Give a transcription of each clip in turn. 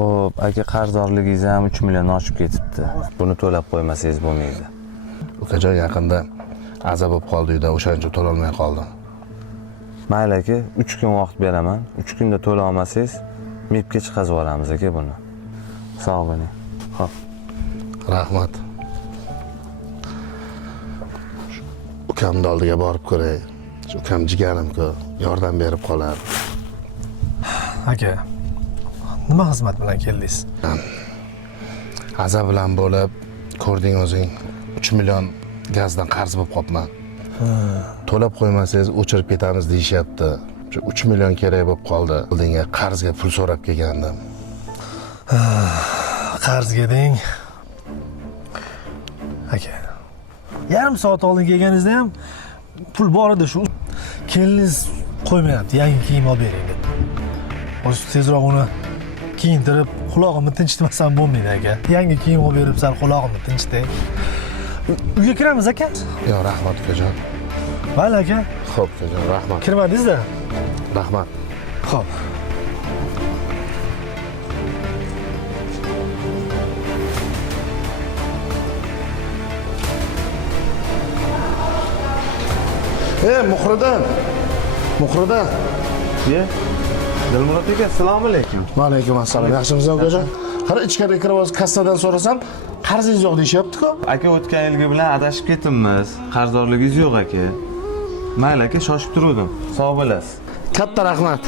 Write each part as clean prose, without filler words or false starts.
Xo'p, aka qarzdorligingiz ham 3 million oshib ketibdi. Buni to'lab qo'ymasangiz bo'lmaydi. Ukajon yaqinda aza bo'lib qoldi uyda, o'shaning uchun to'la olmay qoldim. Mayli aka, 3 kun vaqt beraman. 3 kunda to'la olmasangiz, MEPga chiqazib olamiz aka buni. Sog' bo'ling. Xo'p. Rahmat. Ukamni oldiga borib ko'ray. Ukam jigarim-ku, yordam berib qolar. Aka, nima xizmat bilan keldingiz? Aza bilan bo'lib, ko'rding o'zing, 3 million gazdan qarz bo'lib qolibman. To'lab qo'ymasangiz o'chirib ketamiz deyishyapti. 3 million kerak bo'lib qoldi. Oldinga qarzga pul so'rab kelgandim. Qarzga deng. Aka, yarim soat oldin kelganingizda ham pul bor edi, shu keliniz qo'ymayapti, yangi kiyim olib bering deb. O'zi tezroq uni kiyintirib, quloqimni tinchitmasam bo'lmaydi aka. Yangi kiyim olib berib, sal quloqimni tinchiting. Uyga kiramiz aka? Yo'q, rahmat ukajon. Mayli aka. Xo'p ukajon, rahmat. Kirmadingiz-da? Rahmat. Xo'p. Muhriddin. Muhriddin. Ye. Dilmurod aka, assalomu alaykum. Va alaykum assalom. Yaxshimisiz ukajon? Qara ichkariga kirib o'z kassadan so'rasam, qarzingiz yo'q deyishyapti-ku. Aka, o'tgan yilgi bilan adashib ketibmiz. Qarzdorligingiz yo'q aka. Mayli aka, shoshib turuvdim. Sog' bo'lasiz. Katta rahmat.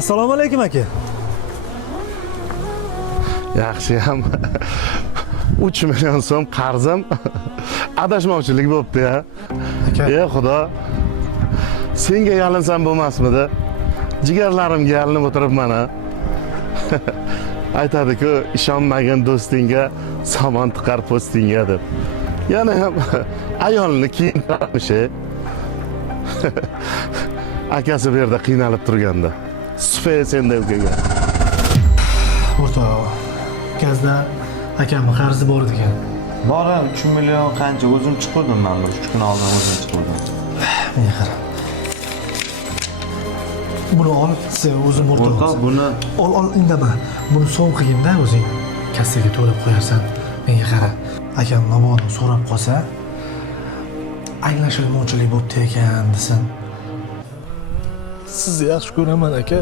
Assalomu alaykum aka. Yaxshi ham 3 million so'm qarzim adashmovchilik bo'pti-ya. Ey Xudo. Senga yalinsam bo'lmasmidi? Jigarlarimga yalinib o'tiribman-a. Aytadi-ku, ishonmagin do'stingga somon tiqar postingga deb. Yana ham ayolni kiyintiramish. Akasi bu yerda qiynalib turganda. Sufay senda ukaga. O'rtoq, gazda akamni qarzi bor ekan. Bor, 3 million qancha o'zim chiqardim men 3 kun oldin o'zim chiqardim. Menga qara. Buni ol, sen o'zim o'rtoq. Buni ol, indama. Buni so'm qilgin-da o'zing. Kassaga to'lab qo'yarsan. Menga qara. Akam mabodo so'rab qolsa, anglashilmovchilik bo'pti ekan desin. Sizni yaxshi ko'raman aka.